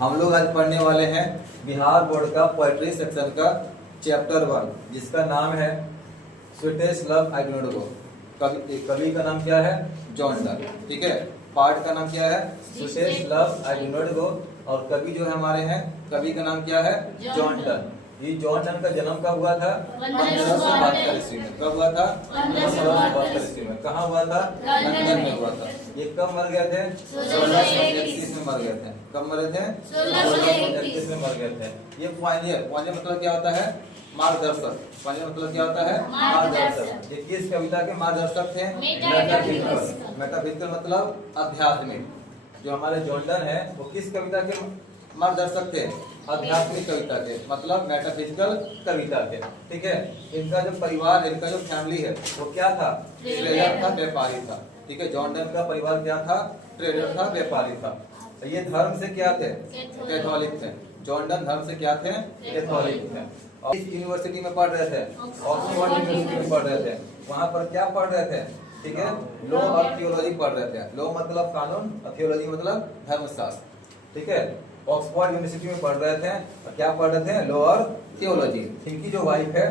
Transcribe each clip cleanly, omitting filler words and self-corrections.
हम लोग आज पढ़ने वाले हैं बिहार बोर्ड का पोएट्री सेक्शन का चैप्टर 1, जिसका नाम है sweetest love I do not go. कवि का नाम क्या है? John Donne. ठीक है, पार्ट का नाम क्या है? Sweetest love I do not go. और कवि जो है हमारे हैं, कवि का नाम क्या है? John Donne. ये जॉन डन का जन्म कब हुआ था? 1572 ईस्वी में। कब हुआ था? 1572 ईस्वी में। कहाँ हुआ था? लंदन में हुआ था। ये कब मर गए थे? 1631 में मर गए थे। कब मरे थे? 1631 में मर गए थे। ये पॉइनियर मतलब क्या होता है? मार्गदर्शक। पॉइनियर मतलब क्या होता है? मार्गदर्शक। ये किस कविता के मार्गदर्शक थे? मेटाफिजिकल। मेटाफिजिकल मतलब आध्यात्मिक। जो हमारे जॉन डन है वो किस कविता के मार्गदर्शक थे? आध्यात्मिक कविता के, मतलब मेटाफिजिकल कविता के। ठीक है, इनका जो परिवार है, इनका जो फैमिली है वो क्या था? ट्रेडर था, व्यापारी था। ठीक है, जॉन डन का परिवार क्या था? ट्रेडर था, व्यापारी था। ये धर्म से क्या थे? कैथोलिक थे। जॉन डन धर्म से क्या थे? कैथोलिक थे। और इस यूनिवर्सिटी में पढ़ रहे थे, ऑक्सफोर्ड यूनिवर्सिटी में पढ़ रहे थे। वहाँ पर क्या पढ़ रहे थे? ठीक है, लॉ और थियोलॉजी पढ़ रहे थे। लॉ मतलब कानून और थियोलॉजी मतलब धर्मशास्त्र। ठीक है, ऑक्सफोर्ड यूनिवर्सिटी में पढ़ रहे थे। और क्या पढ़ रहे थे? लॉ और थियोलॉजी। इनकी जो वाइफ है,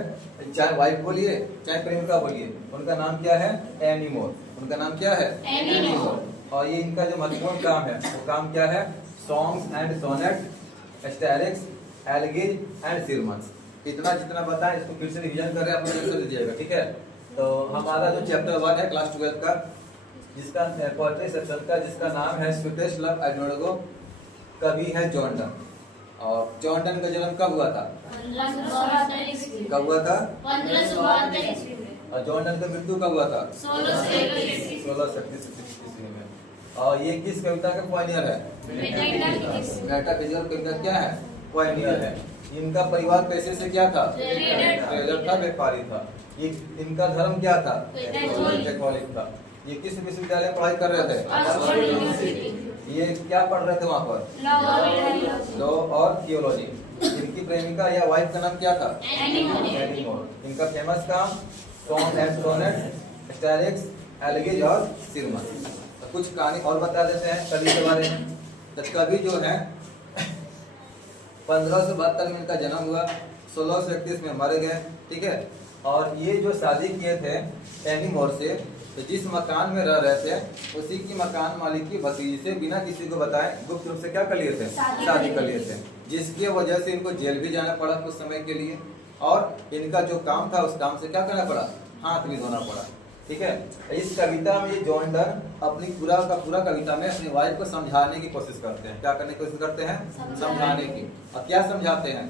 चाहे वाइफ बोलिए चाहे प्रेमिका बोलिए, उनका नाम क्या है? Any more. उनका नाम क्या है? Any more. और ये इनका जो महत्वपूर्ण काम है वो काम क्या है? Songs and sonnet, asterisk, elegies and sermons. इतना जितना बताएं इसको फिर से रिवीजन करें, अपने आंसर दीजिएगा। ठीक है, तो हमारा जो चैप्टर 1 है क्लास 12 का, जिसका पोएट्री सेक्शन का, जिसका नाम है sweetest love I do not go. कवि है जॉन डन। और जॉन डन का जन्म कब हुआ था? 1572 कब हुआ था? 1572 ईस्वी में। और जॉन डन का मृत्यु कब हुआ था? 1631 ईस्वी में। और ये किस कविता का पॉइनियर है? मेटाफिजिकल कविता क्या है? पॉइनियर है। इनका परिवार पैसे से क्या था? ट्रेडर था, व्यापारी था। ये इनका धर्म क्या था? कैथोलिक था। ये किस विश्वविद्यालय में पढ़ाई कर रहे थे? ये क्या पढ़ रहे थे वहाँ पर? लॉ और थियोलॉजी। इनकी प्रेमिका या वाइफ का नाम क्या था? एनी मोर। इनका फेमस काम song and sonnet, asterisk, elegies और सिरमन। तो कुछ कहानी और बता देते हैं कवि के बारे में। तो कवि जो है 1572 में इनका जन्म हुआ, 1631 में मर गए। ठीक है, और ये जो शादी किए थे एनी मोर से, तो जिस मकान में रह रहे थे उसी की मकान मालिक की भतीजी से बिना किसी को बताए गुप्त रूप से क्या कर लिए थे? शादी कर लिए थे। जिसकी वजह से इनको जेल भी जाना पड़ा कुछ समय के लिए। और इनका जो काम था उस काम से क्या करना पड़ा? हाथ भी धोना पड़ा। ठीक है, इस कविता में जॉन डन अपनी पूरा का पूरा कविता में अपनी वाइफ को समझाने की कोशिश करते हैं। क्या करने की कोशिश करते हैं? समझाने की। और क्या समझाते हैं?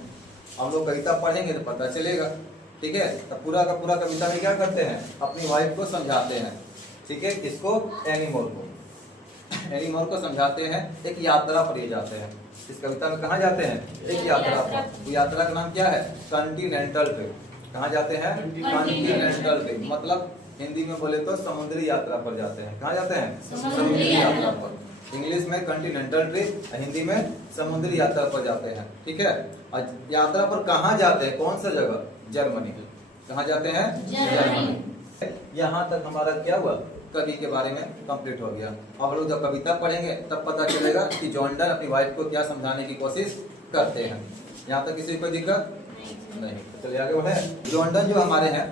हम लोग कविता पढ़ेंगे तो पता चलेगा। ठीक है, तो पूरा का पूरा कविता में क्या करते हैं? अपनी वाइफ को समझाते हैं। ठीक है, किसको? एनी मोर को। एनी मोर को समझाते हैं। एक यात्रा पर ये जाते हैं। इस कविता में कहाँ जाते हैं? एक यात्रा पर। वो यात्रा का नाम क्या है? Continental trip. कहाँ जाते हैं? कॉन्टिनेंटल ट्रिप मतलब हिंदी में बोले तो समुद्री यात्रा पर जाते हैं। कहाँ जाते हैं? समुद्री यात्रा पर। इंग्लिश में कॉन्टिनेंटल ट्रिप, हिंदी में समुद्री यात्रा पर जाते हैं। ठीक है, और यात्रा पर कहाँ जाते हैं? कौन सा जगह? जर्मनी। कहाँ जाते हैं? जर्मनी। यहाँ तक हमारा क्या हुआ? कवि के बारे में कंप्लीट हो गया। अब लोग जब कविता पढ़ेंगे तब पता चलेगा कि जॉन डन अपनी वाइफ को क्या समझाने की कोशिश करते हैं। यहाँ तक किसी को दिक्कत नहीं। चलिए आगे बढ़े। जॉन डन जो हमारे हैं,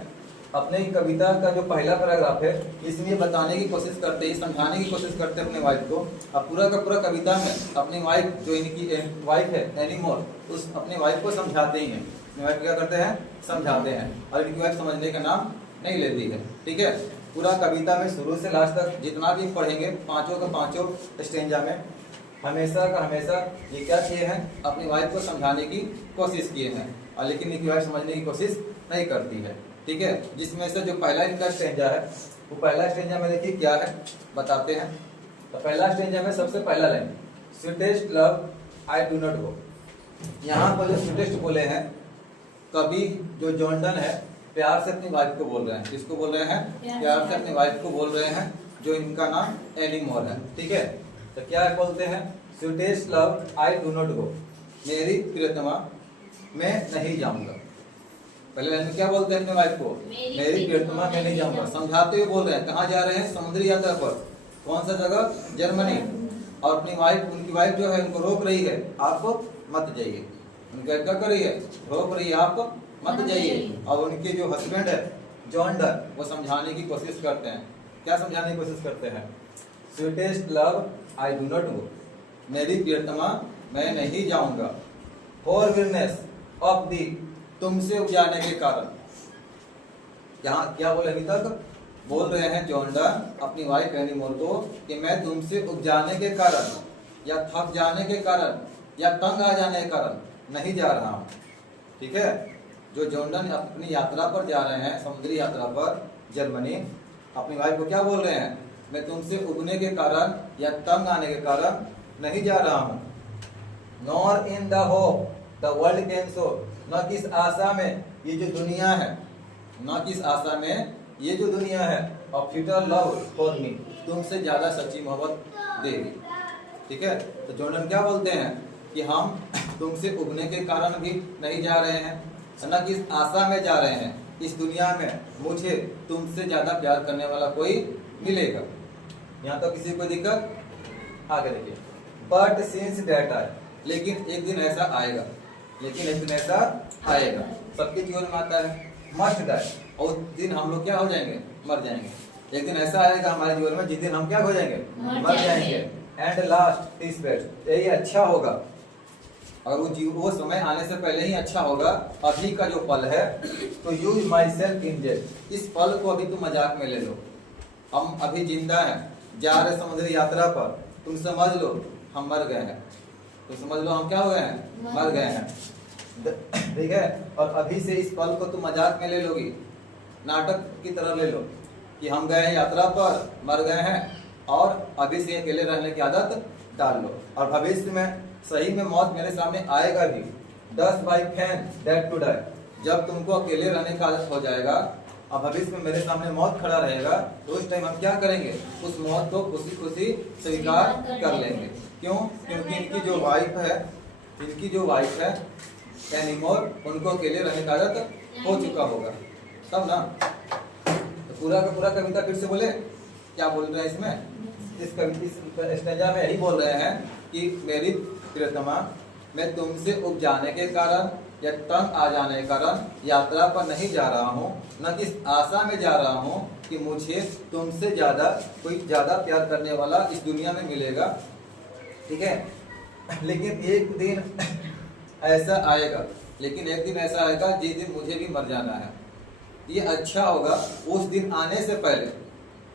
अपने कविता का जो पहला पैराग्राफ है इसमें बताने की कोशिश करते हैं, समझाने की कोशिश करते हैं अपने वाइफ को। अब पूरा का पूरा कविता में अपनी वाइफ, जो इनकी वाइफ है एनी मोर, उस अपनी वाइफ को समझाते ही हैं। अपनी वाइफ क्या करते हैं? समझाते हैं। और इनकी वाइफ समझने का नाम नहीं लेती है। ठीक है, पूरा कविता में शुरू से लास्ट तक जितना भी पढ़ेंगे, पांचों का पांचों स्टेंजा में हमेशा का हमेशा ये क्या किए हैं? अपनी वाइफ को समझाने की कोशिश किए हैं। और लेकिन इनकी वाइफ समझने की कोशिश नहीं करती है। ठीक है, जिसमें से जो पहला इनका स्टेंजा है, वो पहला स्टेंजा में देखिए क्या है, बताते हैं। तो पहला स्टेंजा में सबसे पहला line, sweetest love I do not go. यहाँ पर जो स्वीटेस्ट बोले हैं, कवि जो जॉन डन है प्यार से अपनी वाइफ को बोल रहे हैं। किसको बोल रहे हैं? प्यार से अपनी वाइफ को बोल रहे हैं, जो इनका नाम एनी मोर है। ठीक है, तो क्या बोलते हैं? Sweetest love I do not go. मेरी प्रियतमा मैं नहीं जाऊंगा। पहले लाइन में क्या बोलते हैं अपने वाइफ को? मेरी प्रियतमा मैं नहीं जाऊंगा। समझाते हुए बोल रहे हैं। कहाँ जा रहे हैं? समुद्री यात्रा पर। कौन सा जगह? जर्मनी। और अपनी वाइफ, उनकी वाइफ जो है उनको रोक रही है, आप मत जाइए। उनका क्या कर रही है? रोक रही है, आप मत जाइए। और उनके जो हस्बैंड है जॉन डर, वो समझाने की कोशिश करते हैं। क्या समझाने की कोशिश करते हैं? Sweetest love I do not go, मेरी प्रियतमा मैं नहीं जाऊंगा। फॉर विलनेस ऑफ दी, तुमसे उजाने के कारण। यहाँ क्या बोले अभी तक? बोल रहे हैं जॉन डर अपनी वाइफ एनी मोर को कि मैं तुमसे उब जाने के कारण या थक जाने के कारण या तंग आ जाने के कारण नहीं जा रहा हूँ। ठीक है, जो जॉन डर अपनी यात्रा पर जा रहे हैं, समुद्री यात्रा पर जर्मनी, अपनी वाइफ को क्या बोल रहे हैं? मैं तुमसे उबने के कारण या तंग आने के कारण नहीं जा रहा हूँ। Nor in the hope the world can show, न किस आशा में ये जो दुनिया है, न किस आशा में ये जो दुनिया है, और फ्यूचर लव फॉर मी, तुमसे ज्यादा सच्ची मोहब्बत देगी। ठीक है, तो जॉर्डन क्या बोलते हैं कि हम तुमसे उबने के कारण भी नहीं जा रहे हैं, न किस आशा में जा रहे हैं, इस दुनिया में मुझे तुमसे ज्यादा प्यार करने वाला कोई मिलेगा। यहाँ तो किसी को दिक्कत? आगे देखिए, बट सिंस दैट आई, लेकिन एक दिन ऐसा आएगा, लेकिन एक दिन ऐसा आएगा, सबके जीवन में आता है, मस्ट डाई, और उस दिन हम लोग क्या हो जाएंगे? मर जाएंगे। एक दिन ऐसा आएगा हमारे जीवन में जिस दिन हम क्या हो जाएंगे? मर जाएंगे। एंड लास्ट इज बेस्ट, यही अच्छा होगा, और वो समय आने से पहले ही अच्छा होगा। अभी का जो पल है, तो use my self in jet, इस पल को अभी तुम मजाक में ले लो। हम अभी जिंदा हैं, जा रहे समुद्री यात्रा पर, तुम समझ लो हम मर गए हैं, तो समझ लो हम क्या हो गए हैं? मर गए हैं। ठीक है, और अभी से इस पल को तुम मजाक में ले लोगी, नाटक की तरह ले लो कि हम गए हैं यात्रा पर, मर गए हैं, और अभी से अकेले रहने की आदत डाल लो। और भविष्य में सही में मौत मेरे सामने आएगा भी। 10 by fan that to die, जब तुमको अकेले रहने का आदत हो जाएगा और भविष्य में मेरे सामने मौत खड़ा रहेगा, तो उस टाइम हम क्या करेंगे? उस मौत को खुशी खुशी स्वीकार कर लेंगे। क्यों? क्योंकि इनकी जो वाइफ है एनीमोर, उनको अकेले रहने का आदत हो चुका होगा, तब ना। तो पूरा का पूरा कविता फिर से बोले, क्या बोल रहे हैं इसमें? इस स्टेंजा में यही बोल रहे हैं कि मेरी प्रियतमा, मैं तुमसे उब जाने के कारण या तंग आ जाने के कारण यात्रा पर नहीं जा रहा हूँ, न किस आशा में जा रहा हूँ कि मुझे तुमसे कोई ज्यादा प्यार करने वाला इस दुनिया में मिलेगा। ठीक है, लेकिन एक दिन ऐसा आएगा, जिस दिन मुझे भी मर जाना है। ये अच्छा होगा उस दिन आने से पहले,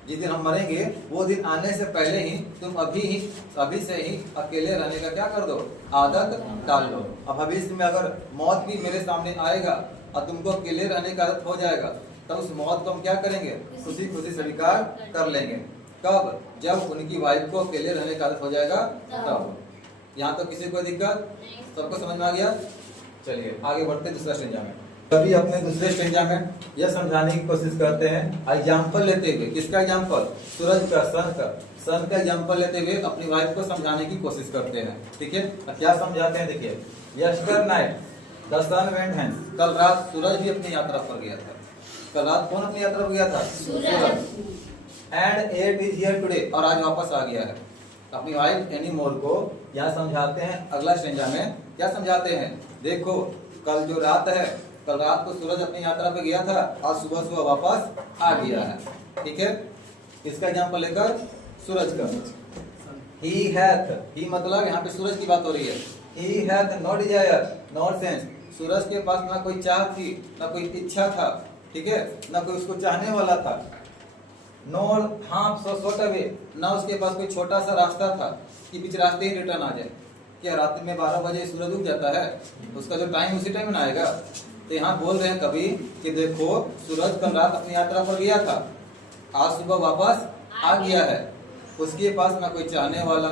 जिस दिन हम मरेंगे वो दिन आने से पहले ही तुम अभी से ही अकेले रहने का क्या कर दो? आदत डाल लो। अब भविष्य में अगर मौत भी मेरे सामने आएगा और तुमको अकेले रहने का आदत हो जाएगा, तब उस मौत को हम क्या करेंगे? खुशी खुशी स्वीकार कर लेंगे। कब? जब उनकी वाइफ को अकेले रहने का आदत हो जाएगा तब। यहाँ तो किसी को दिक्कत? सबको समझ में आ गया? चलिए आगे बढ़ते दूसरा स्टेंजा में। अभी अपने दूसरे स्टेंजा में यह समझाने की कोशिश करते हैं, एग्जाम्पल लेते हुए। किसका एग्जाम्पल? सूरज का, सन का एग्जाम्पल लेते हुए अपनी वाइफ को समझाने की कोशिश करते हैं। ठीक है, क्या समझाते हैं देखिए। Yesternight the sun went hence, कल रात सूरज भी अपनी यात्रा पर गया था। कल रात कौन अपनी यात्रा पर गया था? सूरज। And it is here today, और आज वापस आ गया है। अपनी वाइफ एनी मोर को यहाँ समझाते हैं, अगला स्टेंजा में क्या समझाते हैं? देखो, कल जो रात है, कल रात को सूरज अपनी यात्रा पे गया था, आज सुबह सुबह वापस आ गया है। ठीक है, किसका एग्जाम्पल लेकर? सूरज का। ही मतलब यहाँ पे सूरज की बात हो रही है। He hath no desire not sense, सूरज के पास ना कोई चाह थी, ना कोई इच्छा था। ठीक है, ना कोई उसको चाहने वाला था। नॉर सो शॉर्ट अवे, ना उसके पास कोई छोटा सा रास्ता था कि बीच रास्ते ही रिटर्न आ जाए। क्या रात में 12 बजे सूरज उग जाता है? उसका जो टाइम उसी टाइम में आएगा। तो यहाँ बोल रहे हैं कभी कि देखो, सूरज कल रात अपनी यात्रा पर गया था, आज सुबह वापस आ गया है। उसके पास ना कोई चाहने वाला,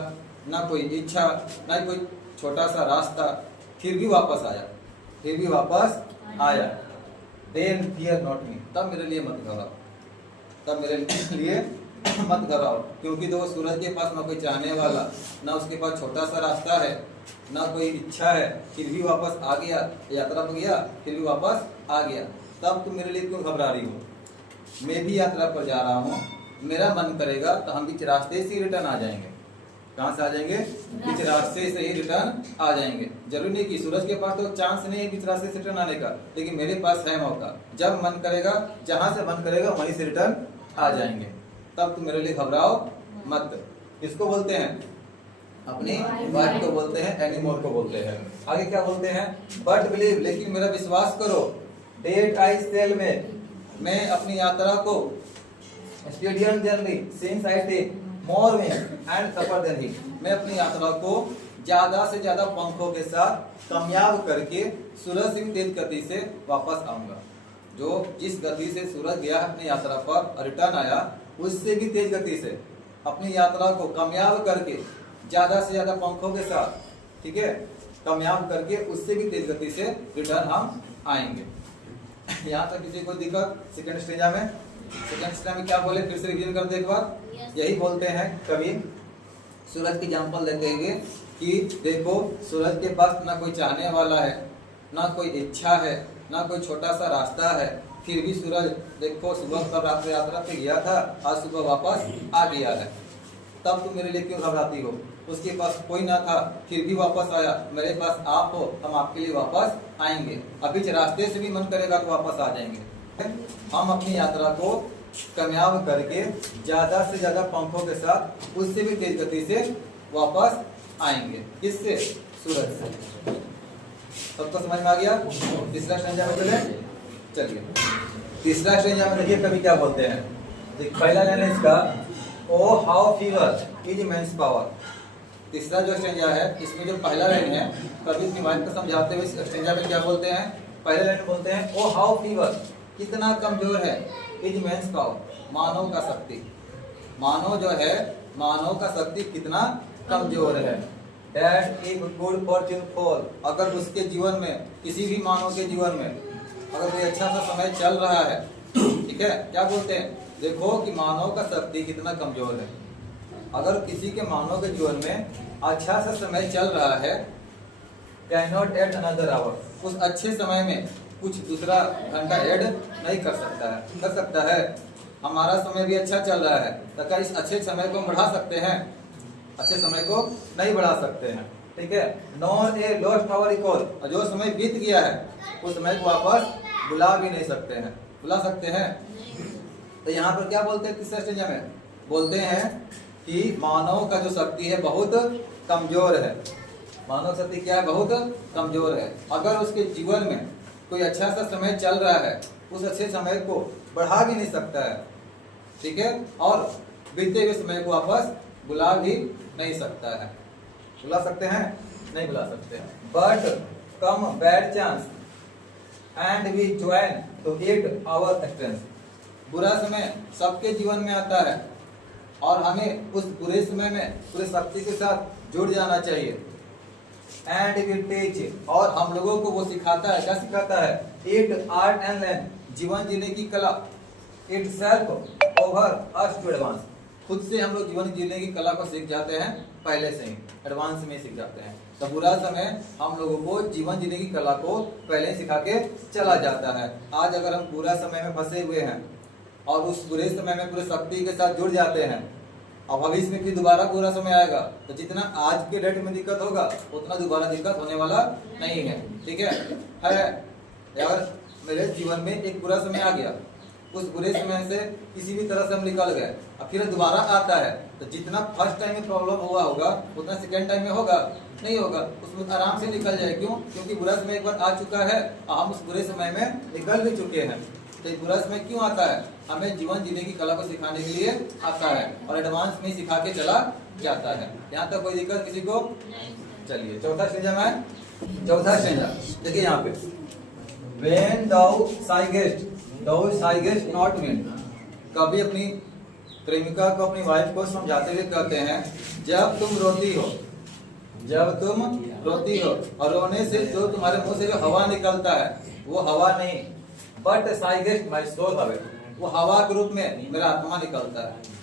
ना कोई इच्छा, ना कोई छोटा सा रास्ता, फिर भी वापस आया। देन फियर नॉट मी, तब मेरे लिए मत घबराओ, क्योंकि तो सूरज के पास ना कोई चाहने वाला, ना उसके पास छोटा सा रास्ता है, ना कोई इच्छा है, फिर भी वापस आ गया। यात्रा पर गया, फिर भी वापस आ गया। तब तुम मेरे लिए क्यों घबरा रही हो? मैं भी यात्रा पर जा रहा हूँ, मेरा मन करेगा तो हम बीच रास्ते से रिटर्न आ जाएंगे। कहाँ से आ जाएंगे? बीच रास्ते से ही रिटर्न आ जाएंगे। जरूरी नहीं कि सूरज के पास तो चांस नहीं है बीच रास्ते से रिटर्न आने का, लेकिन मेरे पास है मौका। जब मन करेगा, जहां से मन करेगा वहीं से रिटर्न आ जाएंगे। तब तुम मेरे लिए घबराओ मत। किसको बोलते हैं? अपनी वाइफ को बोलते हैं, एनीमोर को बोलते हैं। आगे क्या बोलते हैं? बट बिलीव, लेकिन मेरा विश्वास करो, डेट आई सेल में, मैं अपनी यात्रा को stadium journey since I take more wing and suffer then ही, मैं अपनी यात्रा को ज्यादा से ज्यादा पंखों के साथ कामयाब करके सूरज से भी तेज गति से वापस आऊंगा। जो जिस गति से सूरज गया अपनी यात्रा पर और रिटर्न आया, उससे भी तेज गति से अपनी यात्रा को कामयाब करके ज्यादा से ज्यादा पंखों के साथ, ठीक है, कामयाब करके उससे भी तेज गति से रिटर्न हम आएंगे। यहाँ तक किसी को दिक्कत? सेकंड स्टेजा में, सेकंड स्टेज में क्या बोले? फिर से रिवीजन कर दे एक बार। यही बोलते हैं कभी सूरज की एग्जांपल देते हुए कि देखो सूरज के पास ना कोई चाहने वाला है, ना कोई इच्छा है, ना कोई छोटा सा रास्ता है, फिर भी सूरज देखो सुबह कब रात यात्रा पे गया था, आज सुबह वापस आ गया है। तब तुम मेरे लिए क्यों घबराती हो? उसके पास कोई ना था फिर भी वापस आया, मेरे पास आप हो, हम आपके लिए वापस आएंगे। अभी रास्ते से भी मन करेगा तो वापस आ जाएंगे। हम अपनी यात्रा को कामयाब करके ज्यादा से ज्यादा पंखों के साथ उससे भी तेज गति से वापस आएंगे। किससे? सूरज से। सबको समझ में आ गया? तीसरा स्टेंजा में चलिए तीसरा स्टेंजा में देखिए कभी क्या बोलते हैं। पहला लाइन है इसका, O how feeble is man's power. तीसरा जो स्टेंजा है इसमें जो पहला लाइन है, कभी अपनी वाइफ को समझाते हुए स्टेंजा में क्या बोलते हैं? पहले लाइन में बोलते हैं ओ हाउ फीवर, कितना कमजोर है, इज मेंस पावर, मानव का शक्ति। मानव जो है, मानव का शक्ति कितना कमजोर है। That if good Fortune fall, अगर उसके जीवन में, किसी भी मानव के जीवन में अगर कोई अच्छा सा समय चल रहा है, ठीक है, क्या बोलते हैं? देखो कि मानव का शक्ति कितना कमजोर है। अगर किसी के मानव के जीवन में अच्छा सा समय चल रहा है, can not add another hour, उस अच्छे समय में कुछ दूसरा घंटा ऐड नहीं कर सकता है। कर सकता है? हमारा समय भी अच्छा चल रहा है, तो क्या इस अच्छे समय को बढ़ा सकते हैं? अच्छे समय को नहीं बढ़ा सकते हैं, ठीक है। Non a lost hour equal, जो समय बीत गया है उस समय को वापस बुला भी नहीं सकते हैं। बुला सकते हैं? तो यहाँ पर क्या बोलते हैं? तीसरे स्टेज में बोलते हैं कि मानव का जो शक्ति है बहुत कमजोर है। मानव शक्ति क्या है? बहुत कमजोर है। अगर उसके जीवन में कोई अच्छा सा समय चल रहा है, उस अच्छे समय को बढ़ा भी नहीं सकता है, ठीक है, और बीते हुए समय को वापस बुला भी नहीं सकता है। बुला सकते हैं? नहीं बुला सकते। But come bad chance and we join to it our strength. बुरा समय सबके जीवन में आता है और हमें उस बुरे समय में पूरी शक्ति के साथ जुड़ जाना चाहिए। एंड इट टीच, और हम लोगों को वो सिखाता है। क्या सिखाता है? इट आर्ट एंड लर्न, जीवन जीने की कला। Itself over us to advance, खुद से हम लोग जीवन जीने की कला को सीख जाते हैं, पहले से ही एडवांस में सीख जाते हैं। तो बुरा समय हम लोगों को जीवन जीने की कला को पहले ही सिखा के चला जाता है। आज अगर हम बुरा समय में फंसे हुए हैं और उस बुरे समय में पूरे शक्ति के साथ जुड़ जाते हैं, और भविष्य में फिर दोबारा बुरा समय आएगा, तो जितना आज के डेट में दिक्कत होगा उतना दोबारा दिक्कत होने वाला नहीं है, ठीक है। अगर मेरे जीवन में एक बुरा समय आ गया, उस बुरे समय से किसी भी तरह से हम निकल गए, अब फिर दोबारा आता है, तो जितना फर्स्ट टाइम में प्रॉब्लम हुआ होगा उतना सेकेंड टाइम में होगा नहीं होगा, उसमें आराम से निकल जाए। क्यों? क्योंकि बुरा समय एक बार आ चुका है और हम उस बुरे समय में निकल भी चुके हैं। तो बुरा समय क्यों आता है? हमें जीवन जीने की कला को सिखाने के लिए आता है और एडवांस में सिखा के चला जाता है। यहाँ तक कोई दिक्कत किसी को? चलिए चौथा स्टेज में, चौथा स्टेज देखिए यहाँ पे, when thou sighest not win, कभी अपनी प्रेमिका को, अपनी वाइफ को समझाते हुए कहते हैं, जब तुम रोती हो, जब तुम रोती हो और रोने से जो तुम्हारे मुंह से जो हवा निकलता है वो हवा नहीं, बट साइगेस्ट माय सोल अवे, वो हवा के रूप में मेरा आत्मा निकलता है।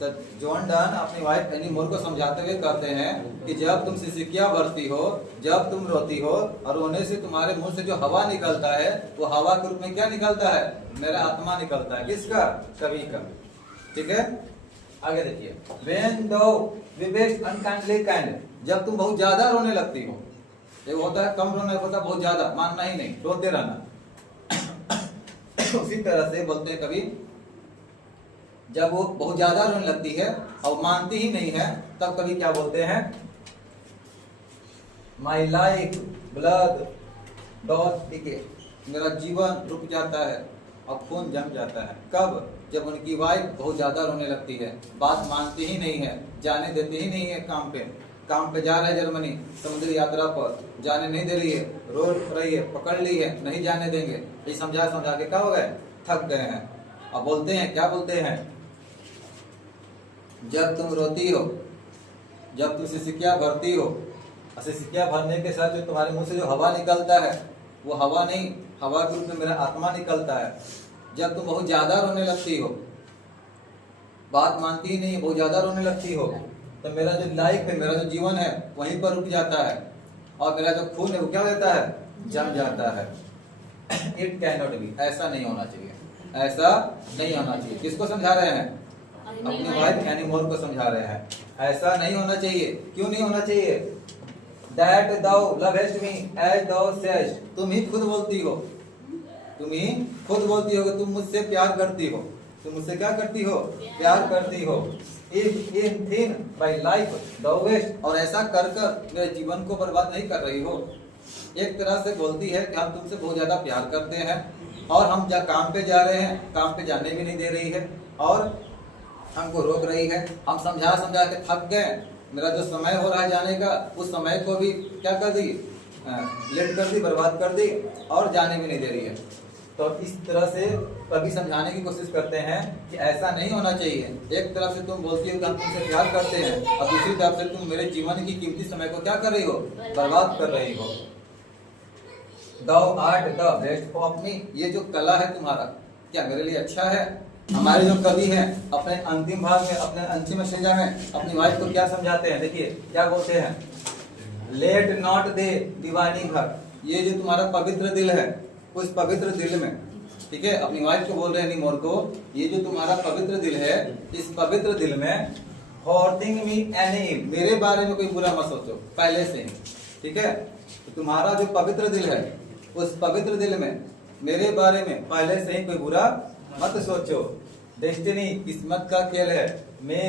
तो जॉन डन अपनी वाइफ एनी मोर को समझाते हुए कहते हैं कि जब तुम सिसकियां भरती हो, जब तुम रोती हो और रोने से तुम्हारे मुंह से जो हवा निकलता है वो हवा के रूप में क्या निकलता है? मेरा आत्मा निकलता है। किसका? कवि का, ठीक है। आगे देखिए, when thou weepest unkindly kind, जब तुम बहुत ज्यादा रोने लगती हो। एक होता है कम रोना, एक होता है बहुत ज्यादा, मानना ही नहीं, रोते रहना। उसी तरह से बोलते हैं कभी जब वो बहुत ज्यादा रोने लगती है और मानती ही नहीं है, तब कभी क्या बोलते हैं, my life blood dot decay, मेरा जीवन रुक जाता है और खून जम जाता है। कब? जब उनकी वाइफ बहुत ज्यादा रोने लगती है, बात मानती ही नहीं है, जाने देती ही नहीं है काम पे जा रहा है जर्मनी समुद्री यात्रा पर, जाने नहीं दे रही है, रो रही है, पकड़ ली है, नहीं जाने देंगे। ये समझा के क्या हो गए, थक गए हैं। अब बोलते हैं, क्या बोलते हैं, जब तुम रोती हो, जब तुम सिसकियां भरती हो, सिसकियां भरने के साथ जो तुम्हारे मुंह से जो हवा निकलता है, वो हवा नहीं, हवा के रूप में मेरा आत्मा निकलता है। जब तुम बहुत ज्यादा रोने लगती हो, बात मानती ही नहीं, बहुत ज्यादा रोने लगती हो, तो मेरा जो लाइफ है, मेरा जो जीवन है, वहीं पर रुक जाता है और मेरा जो खून है वो क्या हो जाता है, जम जाता है। इट कैन नॉट बी, ऐसा नहीं होना चाहिए, ऐसा नहीं होना चाहिए। किसको समझा रहे हैं, अपनी वाइफ एनीमोर को समझा रहे हैं, ऐसा नहीं होना चाहिए। क्यों नहीं होना चाहिए, that thou lovest me as thou sayest, तुम ही खुद बोलती हो, तुम ही खुद बोलती हो कि तुम मुझसे प्यार करती हो, तुम मुझसे क्या करती हो, प्यार करती हो। If in thin by life thou waste, और ऐसा कर कर मेरे जीवन को बर्बाद नहीं कर रही हो। एक तरह से बोलती है कि हम तुमसे बहुत ज्यादा प्यार करते हैं और हम काम पे जा रहे हैं, काम पे जाने भी नहीं दे रही है और हमको रोक रही है। हम समझा के थक गए, मेरा जो समय हो रहा है जाने का, उस समय को भी क्या कर दी, लेट कर दी, बर्बाद कर दी और जाने भी नहीं दे रही है। तो इस तरह से कभी समझाने की कोशिश करते हैं कि ऐसा नहीं होना चाहिए। एक तरफ से तुम बोलती हो कि हम तुमसे प्यार करते हैं और दूसरी तरफ से तुम मेरे जीवन की कीमती समय को क्या कर रही हो, बर्बाद कर रही हो। Thou art the best of me, ये जो कला है तुम्हारा, क्या मेरे लिए अच्छा है। हमारे जो कवि हैं अपने अंतिम भाग में, अपने अंतिम स्टेजा में अपनी वाइफ को क्या समझाते हैं, देखिए क्या बोलते हैं, लेट नॉट दे दीवानी भर, ये जो तुम्हारा पवित्र दिल है, उस पवित्र दिल में, ठीक है, अपनी वाइफ को बोल रहे हैं एनीमोर को, ये जो तुम्हारा पवित्र दिल है, इस पवित्र दिल में हॉर्टिंग मी एनी, मेरे बारे में कोई बुरा मत सोचो पहले से ही, ठीक है। तो तुम्हारा जो पवित्र दिल है, उस पवित्र दिल में मेरे बारे में पहले से ही कोई बुरा मत सोचो। डेस्टिनी, किस्मत का खेल है, मैं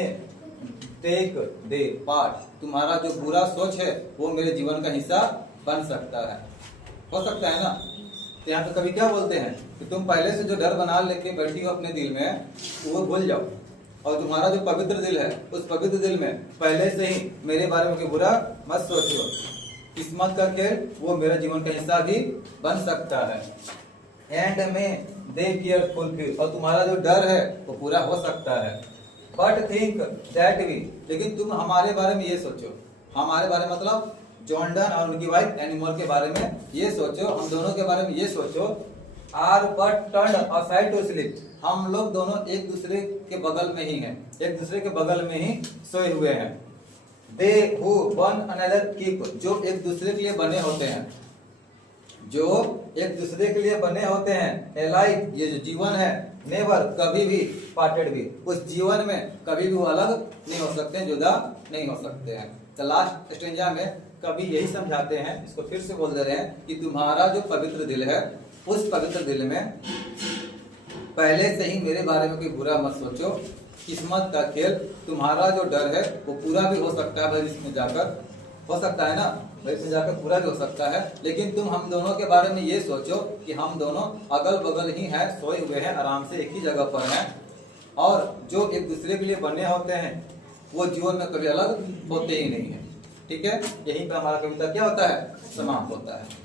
टेक दे पार्ट, तुम्हारा जो बुरा सोच है वो मेरे जीवन का हिस्सा बन सकता है, हो सकता है ना। तो यहाँ पे कभी क्या बोलते हैं कि तुम पहले से जो डर बना लेके बैठी हो अपने दिल में, वो भूल जाओ और तुम्हारा जो पवित्र दिल है, उस पवित्र दिल में पहले से ही मेरे बारे में कोई बुरा मत सोचो। किस्मत का खेल वो मेरा जीवन का हिस्सा भी बन सकता है। एंड में दे फियर फुलफिल, और तुम्हारा जो डर है वो पूरा हो सकता है। बट थिंक दैट वी, लेकिन तुम हमारे बारे में ये सोचो, हमारे बारे में मतलब जॉर्डन और उनकी वाइफ एनीमोर के बारे में ये सोचो, हम दोनों के बारे में ये सोचो, are but turn aside to sleep, हम लोग दोनों एक दूसरे के बगल में ही हैं, एक दूसरे के बगल में ही सोए हुए हैं। दे हु वन अनदर कीप, जो एक दूसरे के लिए बने होते हैं, जो एक दूसरे के लिए बने होते हैं। ए लाइफ, ये जो जीवन है, नेवर, कभी भी, पार्टेड भी, उस जीवन में कभी भी वो अलग नहीं हो सकते, जुदा नहीं हो सकते हैं। तो लास्ट स्टेंजा में कभी यही समझाते हैं, इसको फिर से बोल दे रहे हैं कि तुम्हारा जो पवित्र दिल है, उस पवित्र दिल में पहले से ही मेरे बारे में कोई बुरा मत सोचो। किस्मत का खेल, तुम्हारा जो डर है वो पूरा भी हो सकता है भविष्य में जाकर, हो सकता है ना, भविष्य में जाकर पूरा भी हो सकता है। लेकिन तुम हम दोनों के बारे में ये सोचो कि हम दोनों अगल बगल ही हैं, सोए हुए हैं, आराम से एक ही जगह पर हैं, और जो एक दूसरे के लिए बने होते हैं वो जीवन में कभी अलग होते ही नहीं है। ठीक है, यहीं पर हमारा कविता क्या होता है, समाप्त होता है।